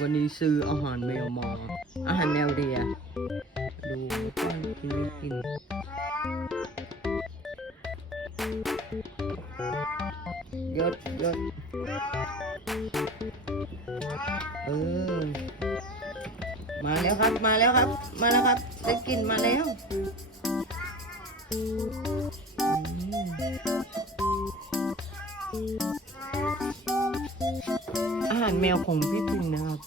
วันนี้ซื้ออาหารแมวมา อาหารแมวเรียดูป้อนกินไม่กินยศยศเออ มาแล้วครับ มาแล้วครับ มาแล้วครับ ได้กินมาแล้วอืมาหารแมวของพี่ปิ่นนะครับ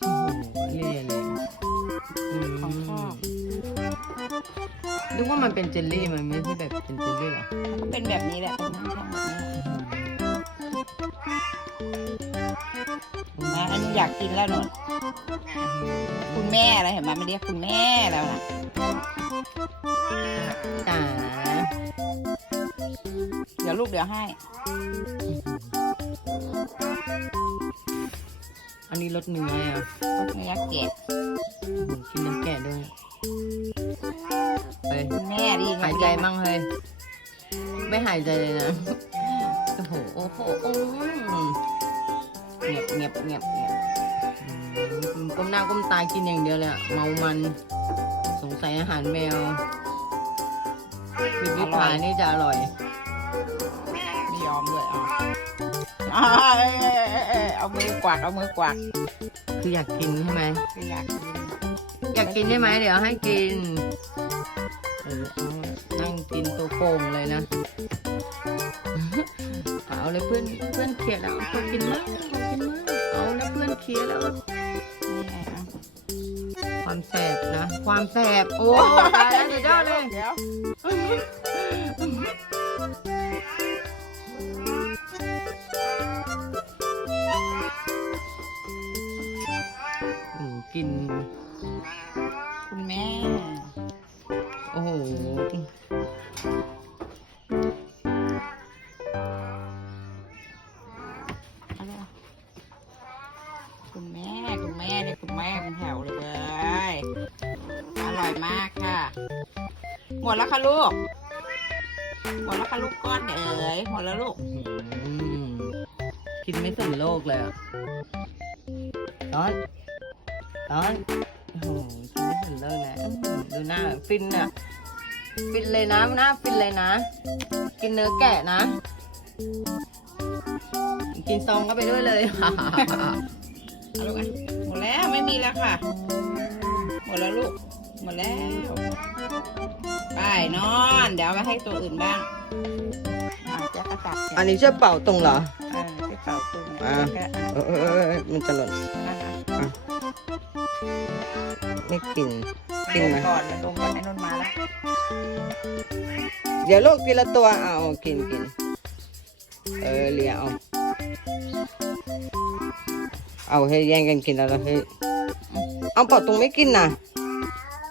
โอ้โหเรียเลยอืมของพ่อนึกว่ามันเป็นเจลลี่มันไม่ใช่แบบเป็นเจลลี่เหรอก็เป็นแบบนี้แหละเป็นน้ำแข็งแบบนี้นะอันนี้อยากกินแล้วหนูคุณแม่อะไรเห็นไหมมันเรียกคุณแม่แล้วนะจ๋าเดี๋ยวลูกเดี๋ยวให้ อันนี้รสเนื้ออะรสเนื้อแกะโอ้โหกินน้ำแกะด้วยเฮ้ยคุณแม่ดิหายใจมั่งเฮ้ยไม่หายใจเลยนะ โอ้โห โอ้โหโอ้ยเงียบเงียบเงียบเงียบอืมก้มหน้าก้มตากินอย่างเดียวเลยอะเมามัน สงสัยอาหารแมวพี่พิพานี่จะอร่อยไม่ ยอมเลยอะอ่าเอ้ยเอ้ยเอ้ยเอ้ยเอามือกวาดเอามือกวาดคืออยากกินใช่ไหมคืออยากกินอยากกินใช่ไหมเดี๋ยวให้กินเออเอานั่งกินตัวโป่งเลยนะเอาเลยเพื่อนเพื่อนเคลียร์แล้วขอกินมากขอกินมากเอาแล้วเพื่อนเคลียร์แล้วนี่ไงอะความแสบนะ ความแสบโอ้ตายแล้วเดี๋ยวเจ้าเลยเดี๋ยว คุณแม่ โอ้โหคุณแม่ คุณแม่เนี่ยคุณแม่เป็นแถวเลย อร่อยมากค่ะ หมดแล้วค่ะลูก หมดแล้วค่ะลูกก้อนเอ๋ยหมดแล้วลูก กินไม่สนโลกเลยอะตอนตอน โอ้โหกินไม่สนโลกนะอื้อหือดูหน้าฟินอะฟินเลยนะหน้าฟินเลยนะ กินเนื้อแกะนะ กินซองก็ไปด้วยเลยเอาลูกอะหมดแล้วไม่มีแล้วค่ะ หมดแล้วลูก หมดแล้ว ไปนอน เดี๋ยวเอาไปให้ตัวอื่นบ้างอาจจะกระตับอันนี้ช่วยเป่าตรงเหรอเออที่เป่าตุ้มอ่าเนี่ยเออเออเออเออมันจะหล่น อะอะ ไม่กินกินดไหมมก่อนเดี๋ยวดมก่อนไอ้นุ่นมาแล้ว เดี๋ยวลูกกินละตัวเอากินกิน เออเลียเอา เอาให้แย่งกันกินแล้วละเฮ้ยเอาเป่าตรงไม่กินนะ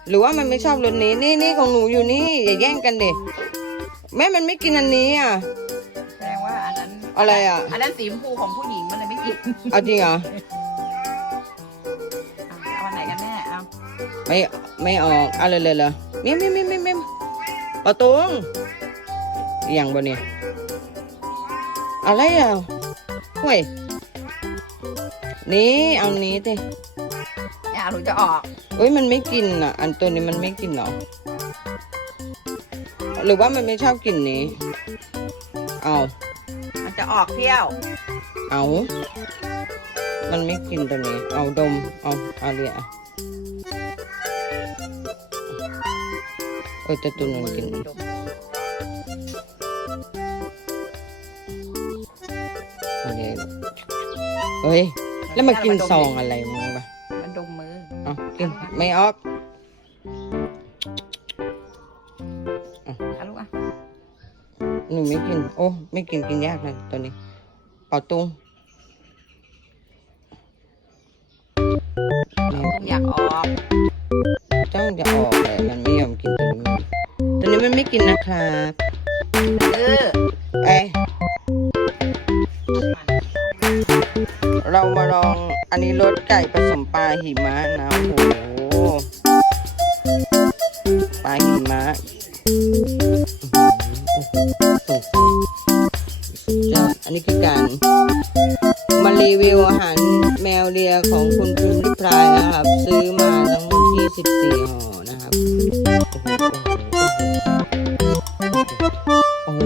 หรือว่ามันไม่ชอบรสนี้ นี่นี่ของหนูอยู่นี่อย่าแย่งกันดิแม่มันไม่กินอันนี้อะ แสดงว่าอันนั้นอะไรอะ อันนั้นสีชมพูของผู้หญิงมันเลยไม่กิน เอาจริงเหรอ ไม่ไม่ออกเอาเลยเลยเลยมิมมิมมิมมิมมิมเป่าตรงอหย่างบนเนี่ยอะไรอะห่วยนี่เอานี้ดิอย่าหนูจะออกเอ้ยมันไม่กินอะ อันตัวนี้มันไม่กินเหรอหรือว่ามันไม่ชอบกลิ่นนี้ เอามันจะออกเที่ยว เอา มันไม่กินตัวนี้ เอาดม เอาเอาเลย อะเออแต่ตัวนั้นกินเอาเลยเฮ้ย แล้วมากินซองอะไรมึงปะมันดมมือเอากินไม่ออกเอาลูกอะหนูไม่กิน โอ้ ไม่กินกินยากนะตัวนี้เป่าตุงแม่อยากออกเจ้าจะออก ไม่กินนะครับเออเอ้ยเรามาลองอันนี้รสไก่ผสมปลาหิมะนะโอ้โหปลาหิมะอื้อหือโอ้โหสงสัยสุดยอดอันนี้คือการมารีวิวอาหารแมวเลียของคุณพิมพ์ริพรายนะครับ ซื้อมาทั้งหมด24ห่อนะครับ โอ้โหอ้โห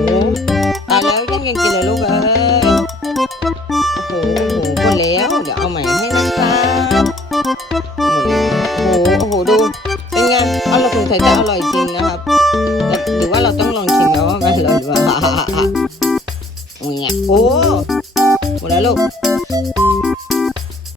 ตายแล้วยังยังกินเลยลูกเอ้ยโอ้โหหมดแล้ว เดี๋ยวเอาใหม่ให้นะครับหมดแล้วโอ้โหโอ้โหดู เป็นไงเอาเราคงใส่จะอร่อยจริงนะครับหรือว่าเราต้องลองชิมแล้วว่ามันอร่อยหรือเปล่าโอ้ยโอ้หมดแล้วลูก